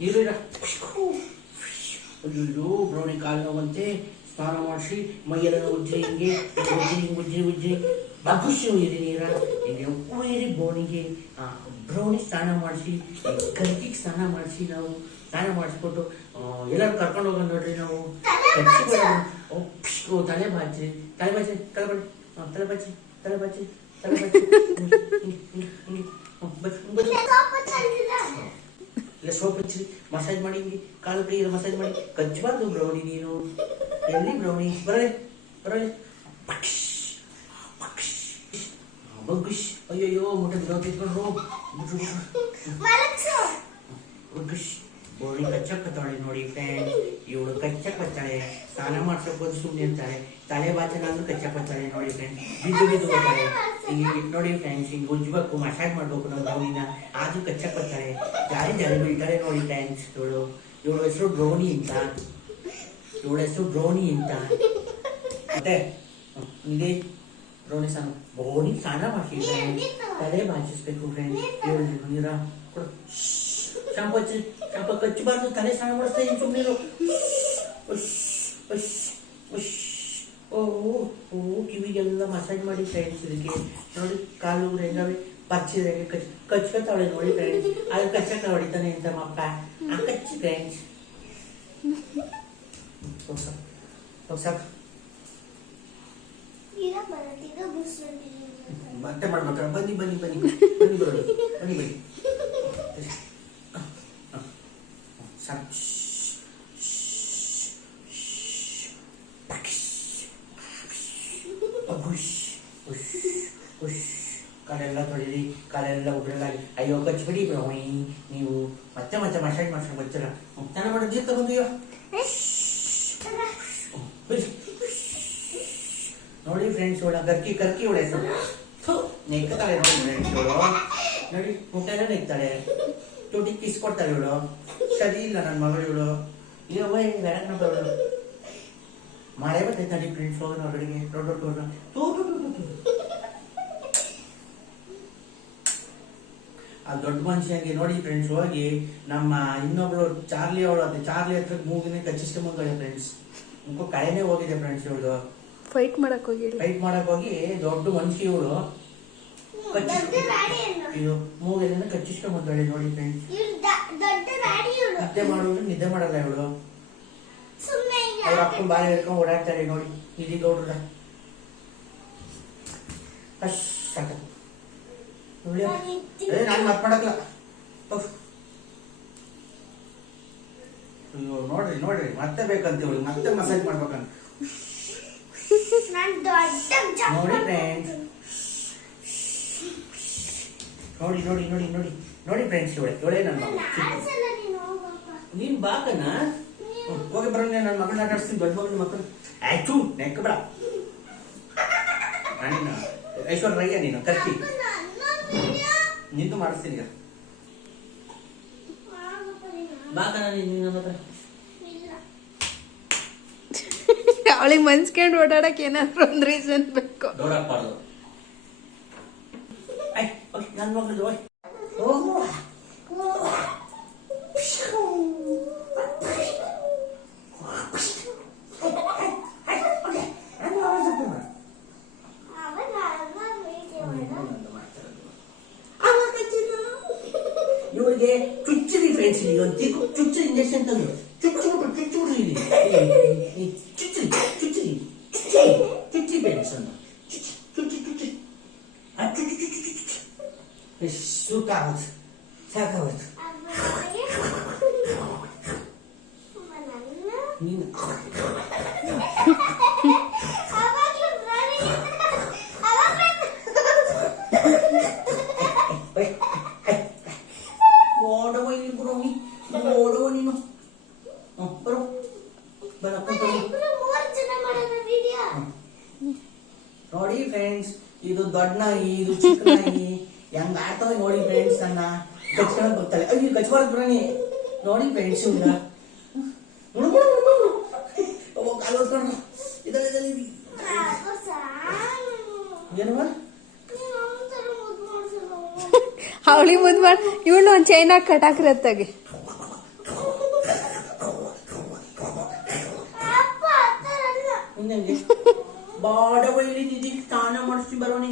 ಇರ ಅಯ್ಯೋ ಬ್ರೌನಿ ಕಾಲು ನೋವಂತೆ ಸ್ನಾನ ಮಾಡಿಸಿ ಮೈಯೆಲ್ಲ ಉಜ್ಜಿ ಹಿಂಗೆ ಉಜ್ಜಿ ಖುಷಿ ಒಯ್ಯಿರಿ ನೀರ ಹಿಂಗೆ ಒಯ್ಯಿರಿ ಬ್ರೌನಿಗೆ ಬ್ರೌನಿ ಸ್ನಾನ ಮಾಡಿಸಿ ಗರ್ಗಿಗೆ ಸ್ನಾನ ಮಾಡಿಸಿ ನಾವು ಸ್ನಾನ ಮಾಡಿಸ್ಬಿಟ್ಟು ಎಲ್ಲರೂ ಕರ್ಕೊಂಡು ಹೋಗೋಣ ನೋಡ್ರಿ ನಾವು ತಲೆ ಬಾಚಿ ಇಲ್ಲ ಸೋಪ್ ಹಚ್ಚಿ ಮಸಾಜ್ ಮಾಡಿ ಹಿಂಗೆ ಕಾಲು ಕೈ ಮಸಾಜ್ ಮಾಡಿ ಕಚ್ಚಬಾರ್ದು ಬ್ರೌನಿ ನೀನು ಎಲ್ಲಿ ಬ್ರೌನಿ ಬರಲಿ ಬಗ್ಗುಶ್ ಅಯ್ಯಯ್ಯೋ ಮುಟ್ಟೆ ತಿಳ್ಕೊಂಡ್ರು ಬಗ್ಗುಶ್ ಬೋರ್ಡಿ ಕಚ್ಚಕ್ಕತ್ತಾಳೆ ನೋಡಿ ಫ್ರೆಂಡ್ ಇವಳು ಕಚ್ಚಕ್ಕತ್ತಾಳೆ ಸ್ನಾನ ಮಾಡ್ಸೋಕೋದು ಸುಮ್ಮನೆ ಇರ್ತಾಳೆ ತಲೆ ಬಾಚನಾದ್ರೂ ಕಚ್ಚಕ್ಕತ್ತಾಳೆ ನೋಡಿ ಫ್ರೆಂಡ್ ಬಿದ್ದು ಬರ್ತಾಳೆ ಹಿಂಗೆ ನೋಡಿ ಫ್ರೆಂಡ್ಸ್ ಹಿಂಗೆ ಉಜ್ಬೇಕು ಮಸಾಜ್ ಮಾಡ್ಬೇಕು ನಮ್ಮ ಬ್ರೌನಿನ ಆದ್ರೂ ಕಚ್ಚಕ್ಕತ್ತಾಳೆ ಜಾರಿ ಬೀಳ್ತಾಳೆ ನೋಡಿ ಫ್ರೆಂಡ್ಸ್ ಇವಳ ಹೆಸರು ಬ್ರೌನಿ ಅಂತ ಮತ್ತೆ ಇದೇ ಬ್ರೌನಿ ಸ್ನಾನ ಮಾಡಿಸಿದ್ದಾಳೆ ತಲೆ ಬಾಚಿಸ್ಬೇಕು ಫ್ರೆಂಡ್ ನೀರ ಕೊಡು ಶಾಂಪು ಕಚ್ಚಬಾರ್ದು ತಲೆ ಸ್ನಾನ ಮಾಡಿಸ್ತಾ ಇದ್ದೀನಿ ಸುಮ್ಮನೆ ಓ ಕಿವಿಗೆಲ್ಲ ಮಸಾಜ್ ಮಾಡಿ ಫ್ರೆಂಡ್ಸ್ ಇದಕ್ಕೆ ನೋಡಿ ಕಾಲು ಹೆಂಗವೆ ಪಚ್ಚಿದ ಕಚ್ಕೊತಾವಳೆ ನೋಡಿ ಫ್ರೆಂಡ್ಸ್ ಅದು ಕಚ್ಚಕ್ಕೆ ಹೊಡಿತಾನೆ ಅಂತ ಮಪ್ಪ ಕಚ್ಚಿ ಫ್ರೆಂಡ್ಸ್ ಸಾಕು ಮತ್ತೆ ಮಾಡ್ಬೇಕ ಬನ್ನಿ ಕಾಲೆಲ್ಲ ತೊಳಿರಿ ಕಾಲೆಲ್ಲ ಉಗ್ರಲ್ಲ ಅಯ್ಯೋ ಕಚ್ಬಿಡಿ ಬ್ರೌನಿ ನೀವು ಮತ್ತೆ ಮಸಾಜ್ ಮಾಡ್ಕೊಂಡು ಬರ್ತೀರ ಸ್ನಾನ ಮಾಡೋ ನೀರು ತಗೊಂಡು ನೋಡಿ ಫ್ರೆಂಡ್ಸ್ ಒಳ ಕರ್ಕಿ ಒಳ್ಳೆ ನೆಕ್ಕತಾಳೆ ನೋಡಿ ಫ್ರೆಂಡ್ಸ್ ಇವಳು ನೋಡಿ ಮುಟ್ಟೆಲ್ಲ ನೆಕ್ತಾಳೆ ಚೋಟಿ ಕಿಸ್ ಕೊಡ್ತಾಳೆ ಇವಳು ಸರಿ ಇಲ್ಲ ನನ್ನ ಮಗಳು ಇವಳು ಇವಳು ಮಳೆ ಬರ್ತೈತೆ ನೋಡಿ ಫ್ರೆಂಡ್ಸ್ ಹೋಗೋಣ ಹೊರಗಡೆಗೆ ಆ ದೊಡ್ಡ ಮನುಷ್ಯನಿಗೆ ನೋಡಿ ಫ್ರೆಂಡ್ಸ್ ಹೋಗಿ ನಮ್ಮ ಇನ್ನೊಬ್ಳು ಚಾರ್ಲಿ ಹತ್ರ ಮೂಗಿನೇ ಕಚ್ಚಿಸ್ಕೊಂಬಂದಳೆ ಫ್ರೆಂಡ್ಸ್ ಇಂಕೋ ಕಳೆನೇ ಹೋಗಿದೆ ಫ್ರೆಂಡ್ಸ್ ಇವಳು ಫೈಟ್ ಮಾಡಕ್ ಹೋಗಿ ದೊಡ್ಡ ಮನುಷ್ಯ ಇವಳು ಇದು ಮೂಗೆಲ್ಲ ಕಚ್ಚಿಸ್ಕೊಂಬಂದಳೆ ನೋಡಿ ಫ್ರೆಂಡ್ಸ್ ನಿದ್ದೆ ಮಾಡಲ್ಲ ಇವಳು ಅವ್ರ ಅಪ್ಪನ ಬಾರಿ ಹಿಡ್ಕೊಂಡು ಓಡಾಡ್ತಾರೆ ನೋಡಿ ನಿಧಿ ಗೌಡ್ರ ಸಾಕ ನಾನು ಮತ್ ಮಾಡಕ್ಲ ಅಯ್ಯೋ ನೋಡ್ರಿ ಮತ್ತೆ ಬೇಕಂತ ಇವಳು ಮತ್ತೆ ಮಸಾಜ್ ಮಾಡ್ಬೇಕಂತ ನೋಡಿ ಫ್ರೆಂಡ್ಸ್ ನೋಡಿ ಫ್ರೆಂಡ್ಸ್ ಇವಳೆ ನನ್ನ ನೀನ್ ಬಾಕನ ಹೋಗಿ ಬರೋಣ ನನ್ನ ಮಗಳನ್ನ ಆಟಾಡ್ಸ್ತೀನಿ ದೊಡ್ಡ ಮಗನ ಮಕ್ಕಳು ಆಯ್ತು ನೆಕ್ಕ ಬೇಡ ನಾನಿನ್ನ ಐಶ್ವರ್ಯ ನೀನು ಕರ್ತಿ ನಿಂತು ಮಾಡಿಸ್ತೀನಿ ಈಗ ಬಾಕನ ನೀನು ಹತ್ರ ಅವಳಿಗೆ ಮನ್ಸ್ಕೊಂಡು ಓಡಾಡಕ್ ಏನಾದ್ರು ಒಂದ್ ರೀಸನ್ ಬೇಕು ದೊಡ್ಡಪ್ಪಾರ್ದು ನನ್ನ ಮಗಳು ಇವಳಿಗೆ ಚುಚ್ಚಿರಿ ಫ್ರೆಂಡ್ಸ್ ಚುಚ್ಚಿ ಇಂಜೆಕ್ಷನ್ ತಂದು ಚುಚ್ಚುಬಿಟ್ರು ಇಲ್ಲಿ ಚುಚ್ಚಿ ಫ್ರೆಂಡ್ಸ್ ಅನ್ನ ಚುಚ್ಚಿ ಸಾಕಾವತ್ತು ನೀನು ಓಡವ ನೀನು ಬರೋ ನೋಡಿ ಫ್ರೆಂಡ್ಸ್ ಇದು ದೊಡ್ಡ ನಾಯಿ ಇದು ಚಿಕ್ಕ ನಾಯಿ ಹೆಂಗ್ ಆಡ್ತಾವ ನೋಡಿ ಫ್ರೆಂಡ್ಸ್ ನನ್ನ ಕಚ್ಕೊಳಕ್ ಬರ್ತಾಳೆ ಅಯ್ಯೋ ಕಚ್ಕೊಳಕ್ ಬರೋಣಿ ನೋಡಿ ಫ್ರೆಂಡ್ಸ್ ಈಗ ಕಾಲು ಹೊತ್ಕೊಂಡು ಏನವ ಅವಳಿ ಮುದ್ ಮಾಡಿ ಇವಳು ಒಂದ್ ಚೈನ್ ಹಾಕಿ ಕಟಾಕ್ರತ್ತಾಗೆ ನಂಗೆ ಬಾಡ ಬೈಲಿ ದಿದಿ ಸ್ನಾನ ಮಾಡಿಸಿ ಬರೋನಿ